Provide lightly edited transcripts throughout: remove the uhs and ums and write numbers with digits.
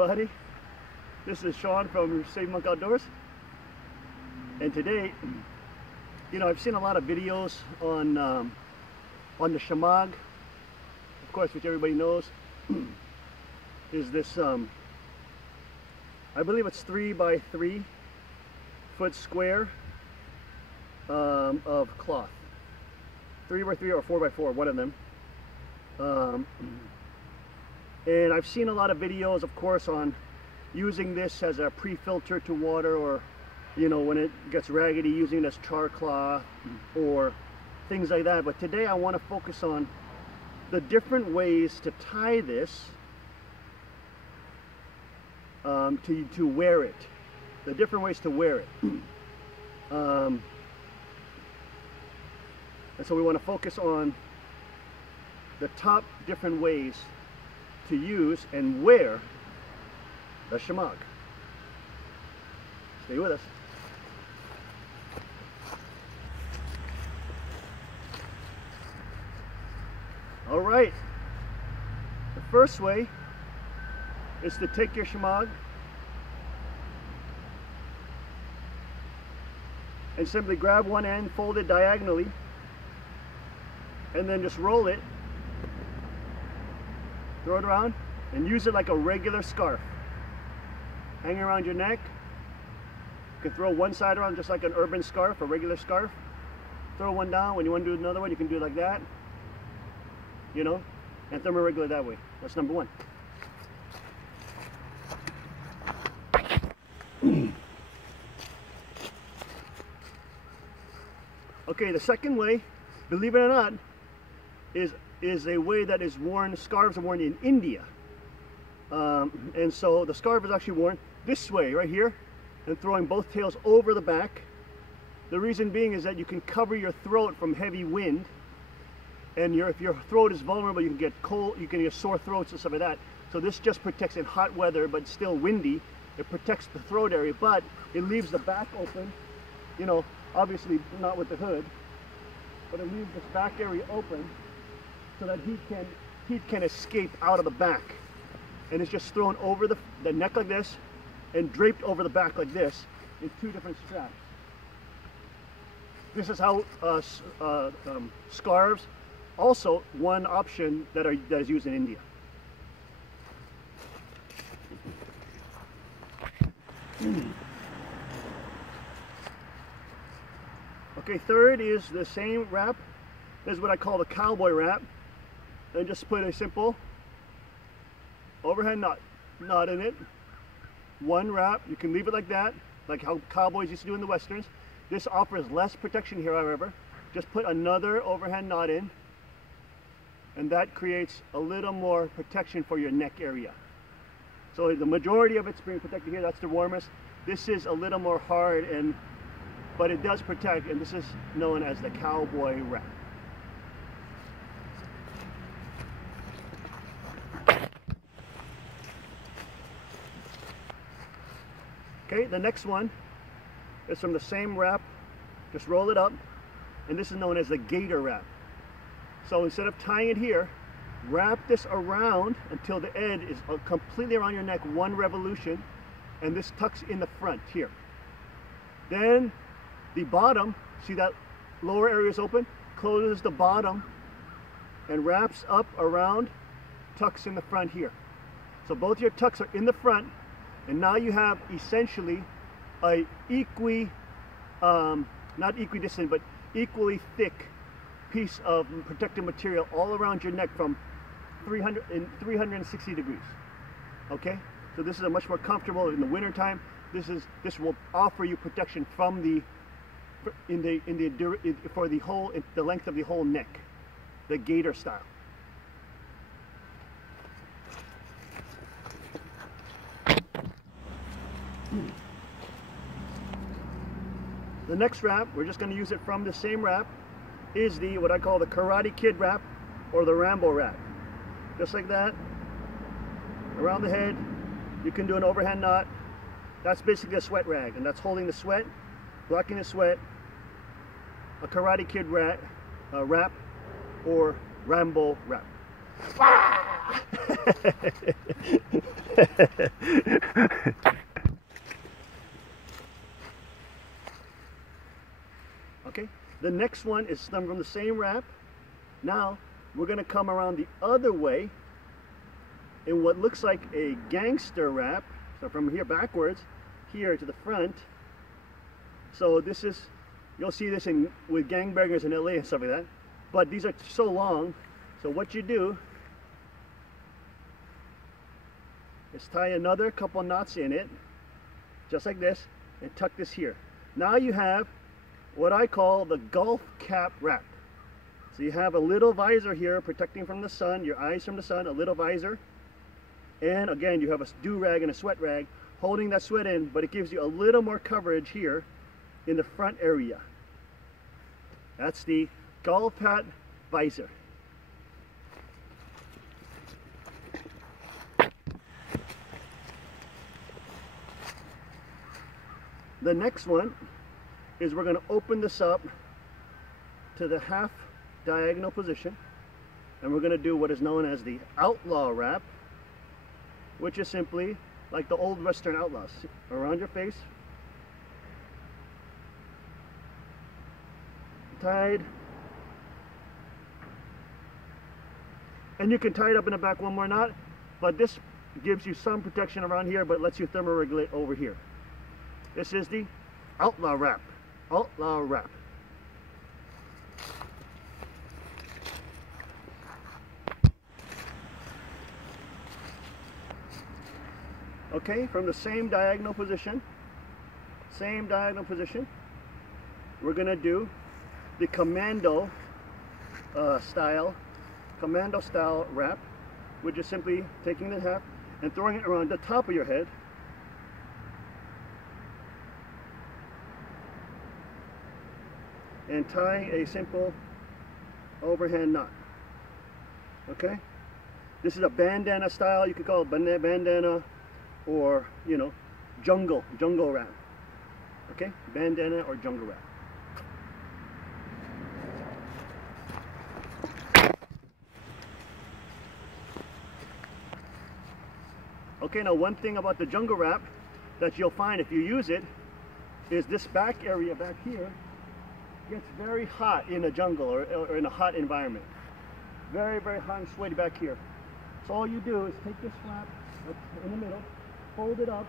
everybody. This is Sean from Save Monk Outdoors. And today, I've seen a lot of videos on the Shemagh, of course, which everybody knows, is this, I believe it's 3 by 3 foot square of cloth. 3 by 3 or 4 by 4, one of them. And I've seen a lot of videos, of course, on using this as a pre-filter to water, or when it gets raggedy, using it as char cloth or things like that. But today I want to focus on the different ways to tie this to wear it, the different ways to wear it. And so we want to focus on the top different ways to use and wear the Shemagh. Stay with us. All right, the first way is to take your Shemagh and simply grab one end, fold it diagonally, and then just roll it, throw it around, and use it like a regular scarf. Hang around your neck. You can throw one side around just like an urban scarf, a regular scarf. Throw one down. When you want to do another one, you can do it like that. And throw them regular that way. That's number one. Okay, the second way, believe it or not, is a way that is worn, scarves are worn in India. And so the scarf is actually worn this way, right here, and throwing both tails over the back. The reason being is that you can cover your throat from heavy wind, and if your throat is vulnerable, you can get cold, you can get sore throats and stuff like that. So this just protects in hot weather, but still windy. It protects the throat area, but it leaves the back open. Obviously not with the hood, but it leaves this back area open so that heat can escape out of the back. And it's just thrown over the neck like this and draped over the back like this in 2 different straps. This is how scarves, also one option that is used in India. Okay, third is the same wrap. This is what I call the cowboy wrap. And just put a simple overhead knot in it. One wrap. You can leave it like that, like how cowboys used to do in the westerns. This offers less protection here, however. Just put another overhand knot in, and that creates a little more protection for your neck area. So the majority of it's being protected here. That's the warmest. This is a little more hard, but it does protect, and this is known as the cowboy wrap. Okay, the next one is from the same wrap. Just roll it up, and this is known as the GAITER wrap. So instead of tying it here, wrap this around until the edge is completely around your neck, 1 revolution, and this tucks in the front here. Then the bottom, see that lower area is open? Closes the bottom and wraps up around, tucks in the front here. So both your tucks are in the front, and now you have essentially a not equidistant, but equally thick piece of protective material all around your neck from 360 degrees. Okay, so this is a much more comfortable in the winter time. This will offer you protection from the length of the whole neck, the GAITER style. The next wrap, we're just going to use it from the same wrap, is what I call the Karate Kid wrap, or the Rambo wrap. Just like that, around the head. You can do an overhand knot. That's basically a sweat rag, and that's holding the sweat, blocking the sweat. A Karate Kid wrap or Rambo wrap. Okay, the next one is done from the same wrap. Now we're going to come around the other way in what looks like a gangster wrap. So from here backwards, here to the front. So this is, you'll see this in with gangbangers in LA and stuff like that. But these are so long. So what you do is tie another couple knots in it, just like this, and tuck this here. Now you have what I call the golf cap wrap. So you have a little visor here protecting from the sun, your eyes from the sun, a little visor. And again, you have a do-rag and a sweat rag holding that sweat in, but it gives you a little more coverage here in the front area. That's the golf hat visor. The next one is we're going to open this up to the half diagonal position, and we're going to do what is known as the outlaw wrap, which is simply like the old Western outlaws. Around your face, tied, and you can tie it up in the back one more knot, but this gives you some protection around here, but lets you thermoregulate over here. This is the outlaw wrap. Outlaw wrap. Okay, from the same diagonal position, we're going to do the commando style wrap, which is simply taking the half and throwing it around the top of your head. And tying a simple overhand knot. Okay, this is a bandana style. You could call it bandana, or you know, jungle wrap. Okay, bandana or jungle wrap. Okay, now one thing about the jungle wrap that you'll find if you use it is this back area back here gets very hot in a jungle or in a hot environment. Very, very hot and sweaty back here. So all you do is take this flap in the middle, fold it up,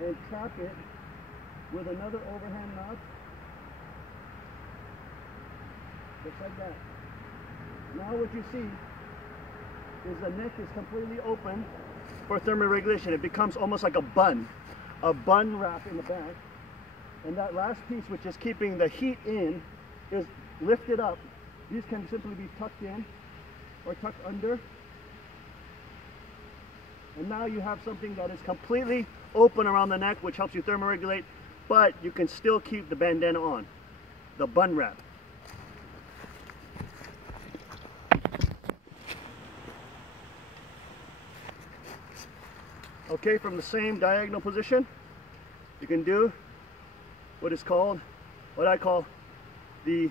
and trap it with another overhand knot, just like that. Now what you see is the neck is completely open for thermoregulation. It becomes almost like a bun wrap in the back. And that last piece, which is keeping the heat in, is lifted up. These can simply be tucked in or tucked under. And now you have something that is completely open around the neck, which helps you thermoregulate, but you can still keep the bandana on, the bun wrap. Okay, from the same diagonal position, you can do what is called, what I call the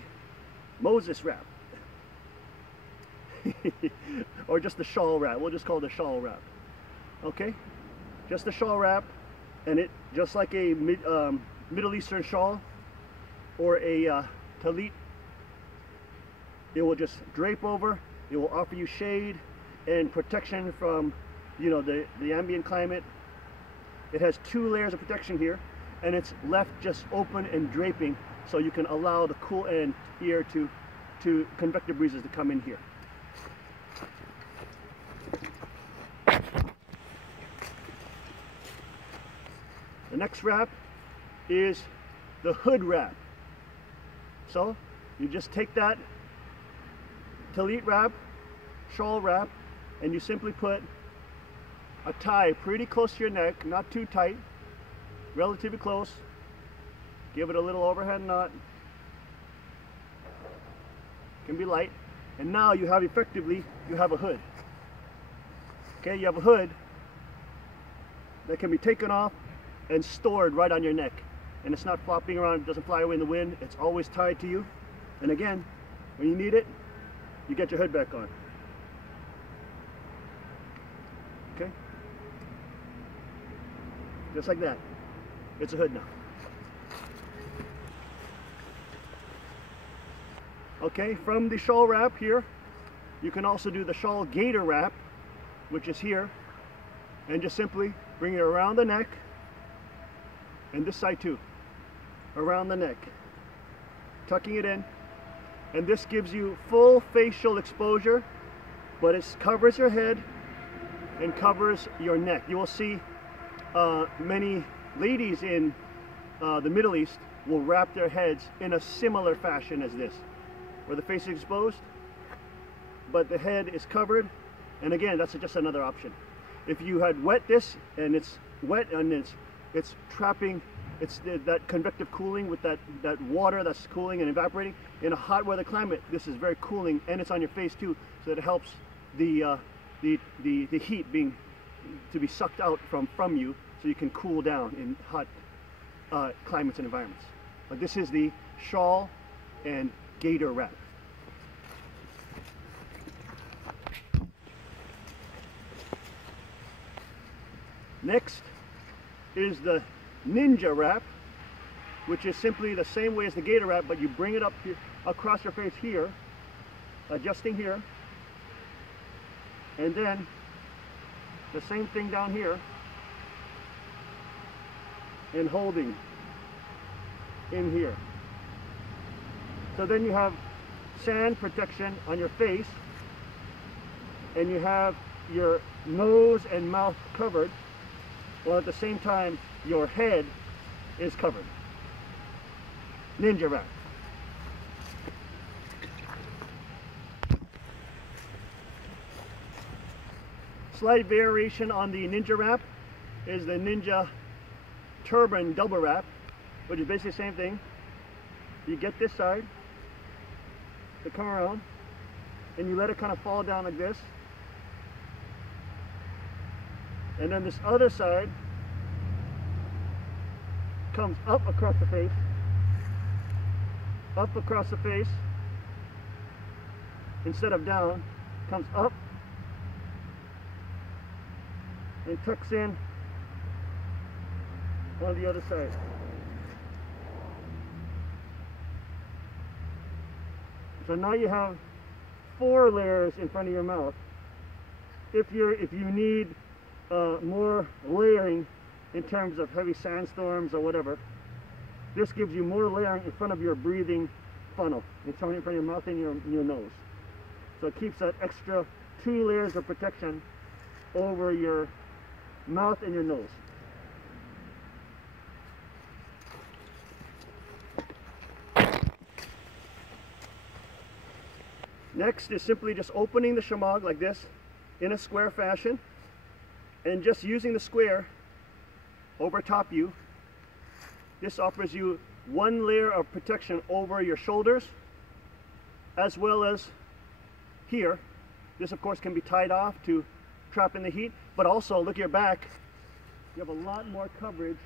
Moses wrap. Or just the shawl wrap. We'll just call it the shawl wrap. Okay, just the shawl wrap, and it just like a Middle Eastern shawl or a talit. It will just drape over. It will offer you shade and protection from, you know, the ambient climate. It has 2 layers of protection here, and it's left just open and draping, so you can allow the cool end here to convective breezes to come in here. The next wrap is the hood wrap. So you just take that talit wrap, shawl wrap, and you simply put a tie pretty close to your neck, not too tight, relatively close. Give it a little overhand knot. Can be light. And now you have effectively, you have a hood. Okay, you have a hood that can be taken off and stored right on your neck. And it's not flopping around, it doesn't fly away in the wind, it's always tied to you. And again, when you need it, you get your hood back on. Okay? Just like that. It's a hood now. Okay, from the shawl wrap here, you can also do the shawl gaiter wrap, which is here, and just simply bring it around the neck, and this side too, around the neck, tucking it in, and this gives you full facial exposure, but it covers your head and covers your neck. You will see many ladies in the Middle East will wrap their heads in a similar fashion as this, where the face is exposed, but the head is covered. And again, that's just another option. If you had wet this and it's wet and it's trapping, it's that convective cooling with that water that's cooling and evaporating. In a hot weather climate, this is very cooling, and it's on your face too, so that it helps the heat to be sucked out from you, so you can cool down in hot climates and environments. But this is the shawl and gaiter wrap. Next is the ninja wrap, which is simply the same way as the gaiter wrap, but you bring it up here, across your face here, adjusting here, and then the same thing down here, and holding in here. So then you have sand protection on your face, and you have your nose and mouth covered, while at the same time your head is covered. Ninja wrap. Slight variation on the ninja wrap is the ninja turban double wrap, which is basically the same thing. You get this side to come around, and you let it kind of fall down like this, and then this other side comes up across the face, instead of down, comes up and tucks in on the other side. So now you have 4 layers in front of your mouth. If you need more layering in terms of heavy sandstorms or whatever, this gives you more layering in front of your breathing funnel, in front of your mouth and your nose. So it keeps that extra 2 layers of protection over your mouth and your nose. Next is simply just opening the shemagh like this in a square fashion, and just using the square over top you. This offers you 1 layer of protection over your shoulders, as well as here. This of course can be tied off to trap in the heat, but also look at your back. You have a lot more coverage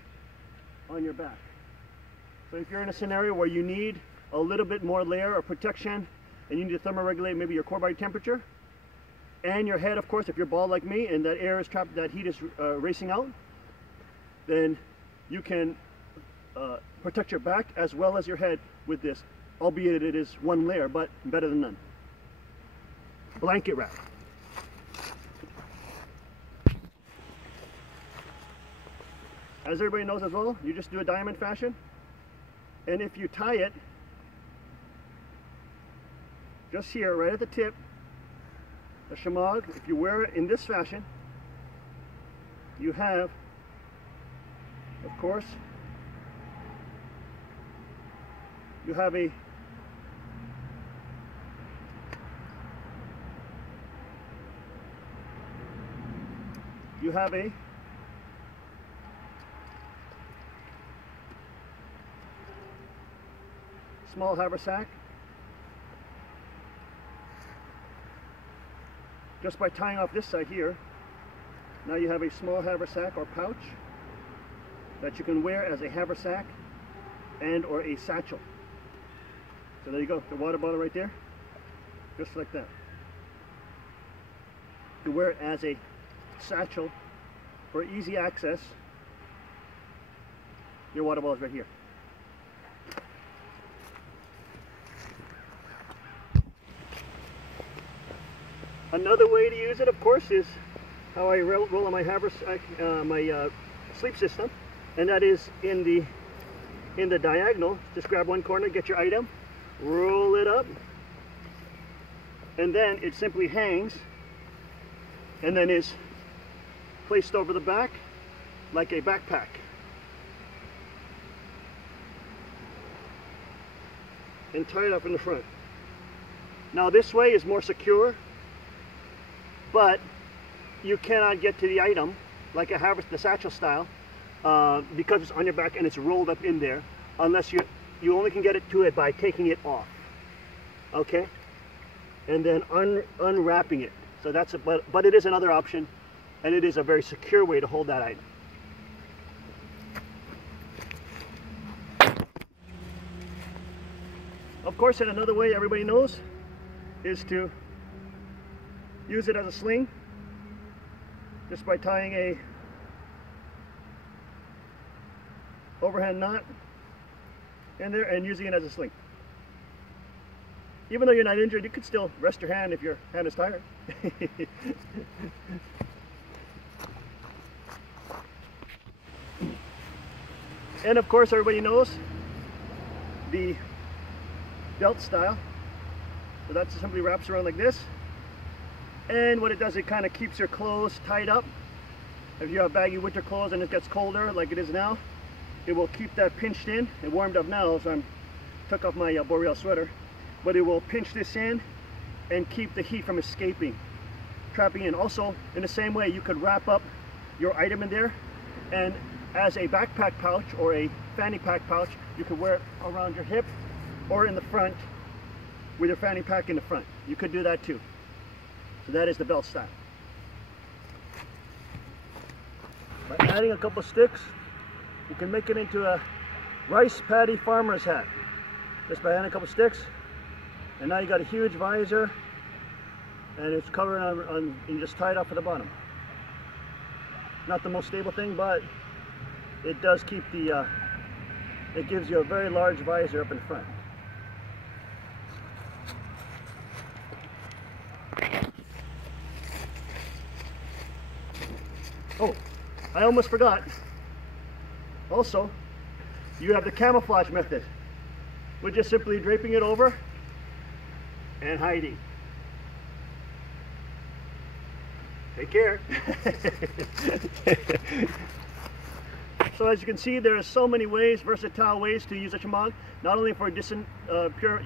on your back. So if you're in a scenario where you need a little bit more layer of protection, and you need to thermoregulate maybe your core body temperature, and your head, of course, if you're bald like me and that air is trapped, that heat is racing out, then you can protect your back as well as your head with this, albeit it is 1 layer, but better than none. Blanket wrap. As everybody knows as well, you just do a diamond fashion, and if you tie it just here, right at the tip, the shemagh, if you wear it in this fashion, you have, of course, you have a small haversack. Just by tying off this side here, now you have a small haversack or pouch that you can wear as a haversack and or a satchel. So there you go, the water bottle right there, just like that. You wear it as a satchel for easy access. Your water bottle is right here. Another way to use it, of course, is how I roll on my haversack, my sleep system, and that is in the diagonal. Just grab one corner, get your item, roll it up, and then it simply hangs, and then is placed over the back like a backpack. And tied up in the front. Now this way is more secure, but you cannot get to the item like a the satchel style because it's on your back and it's rolled up in there, unless you only can get it to it by taking it off, okay, and then unwrapping it. So that's a, but it is another option, and it is a very secure way to hold that item. Of course, and another way everybody knows is to use it as a sling, just by tying a overhand knot in there and using it as a sling. Even though you're not injured, you could still rest your hand if your hand is tired. And of course, everybody knows the belt style. So that simply wraps around like this, and what it does, it kind of keeps your clothes tied up. If you have baggy winter clothes and it gets colder like it is now, it will keep that pinched in. It warmed up now, so I took off my Boreal sweater, but it will pinch this in and keep the heat from escaping, trapping in. Also, in the same way, you could wrap up your item in there, and as a backpack pouch or a fanny pack pouch, you could wear it around your hip or in the front with your fanny pack in the front. You could do that too. So that is the belt style. By adding a couple sticks, you can make it into a rice paddy farmer's hat. Just by adding a couple sticks, and now you got a huge visor, and it's covered on you just tie it off at the bottom. Not the most stable thing, but it does keep the, it gives you a very large visor up in front. Oh, I almost forgot. Also, you have the camouflage method, which is simply draping it over and hiding. Take care. So as you can see, there are so many ways, versatile ways to use a Shemagh, not only for pure,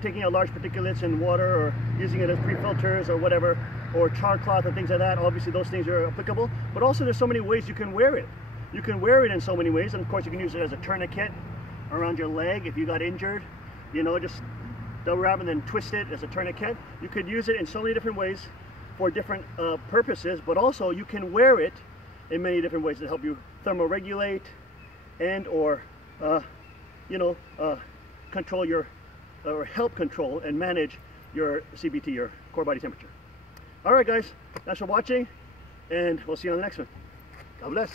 taking out large particulates in water, or using it as pre-filters or whatever, or char cloth and things like that. Obviously those things are applicable, but also there's so many ways you can wear it. You can wear it in so many ways, and of course you can use it as a tourniquet around your leg if you got injured, just rather than twist it as a tourniquet. You could use it in so many different ways for different purposes, but also you can wear it in many different ways to help you thermoregulate and or control your, or help control and manage your CBT, your core body temperature. All right guys, thanks for watching, and we'll see you on the next one. God bless.